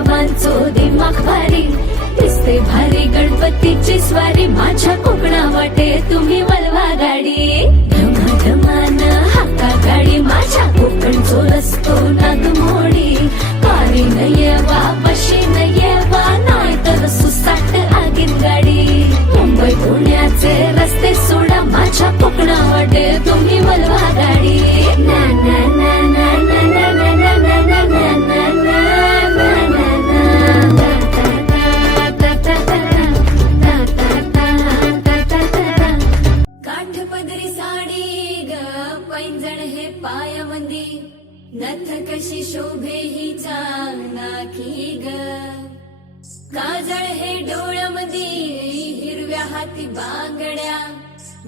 बाबांचो दिमाग भारी दिसते भारी गणपतीची स्वारी माझ्या कोकणा वाटे तुम्ही वलवा गाडी धमाधमान हाका गाडी माझ्या कोकणचो रस्तो नागमोडी पारी न येवा बशी न येवा नाही तर सुसाट आगीन गाडी मुंबई पुण्याचे रस्ते सोडा माझ्या कोकणा वाटे तुम्ही वलवा गाडी ना ना ना ना ना ना ना ना ना ना ना काठपदरी साडी ग पैंजण हे पायामंदी नथ कशी शोभे हिच्या नाकी ग काजळ हे डोळ्यामंदी हिरव्या हाती बांगड्या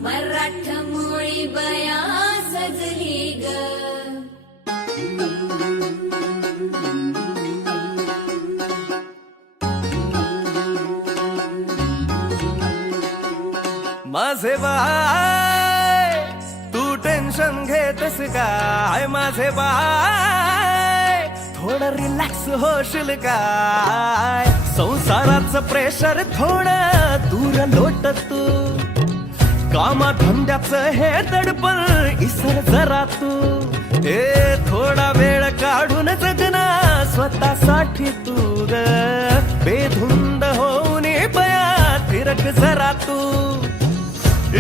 मराठ मोळी बया सजली ग माझे बाय तू टेन्शन घेतस काय माझे बाय थोडं रिलॅक्स होशील काय संसाराचं प्रेशर थोडं दूर लोट तू कामा धंद्याचं हे दडपण इसर जरा तू ए थोडा वेळ काढून जगना स्वतःसाठी तू ग बेधुंद होऊन बया फिरक जरा तू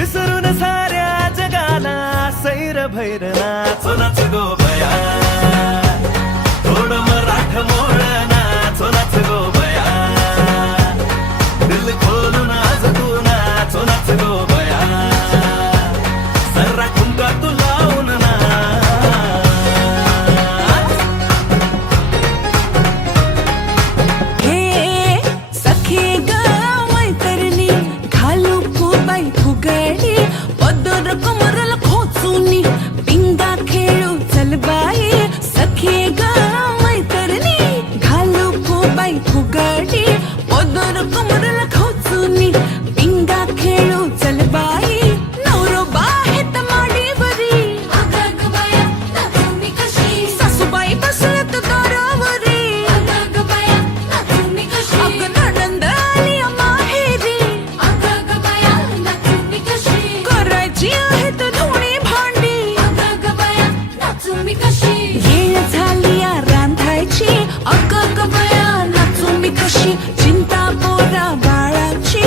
इसरून साऱ्या जगाला सैर भैर नाचो नाच गो बया थोडं मराठ मोळ नाचो नाच गो बया दिल खोलून आज तू नाचो नाच गो बया सर्रा कुंका तू लावून हे सखी ग मैतरणी घालू बाई फुगडी पदर कमरला खोचूनी पिंगा खेळू चल बाई सखी ग मैतरणी घालू बाई फुगडी पदर कमरला खोचूनी पिंगा खेळू चल बाई नवरो बाहेत माडीवरी अगं बया नाचू मी कशी सासूबाई बसलत दारावरी अगं बया नाचू मी कशी अगं नणंद आली माहेरी अगं बया नाचू मी कशी करायची आहेत धुणी भांडी अगं बया नाचू मी कशी येळ झाली या रांधायची अगं बया नाचू मी कशी चिंता पोरा बाळाची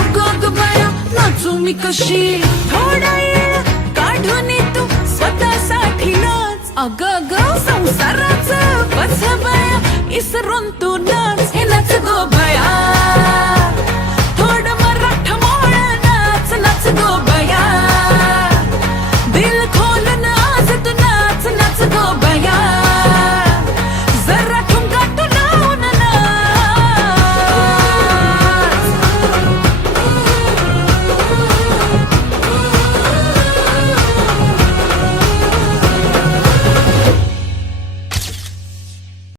अगं बया नाचू मी कशी थोडा येळ काढून तू स्वतःसाठी नाच अगं संसाराचं बस बया इसरून तू नाच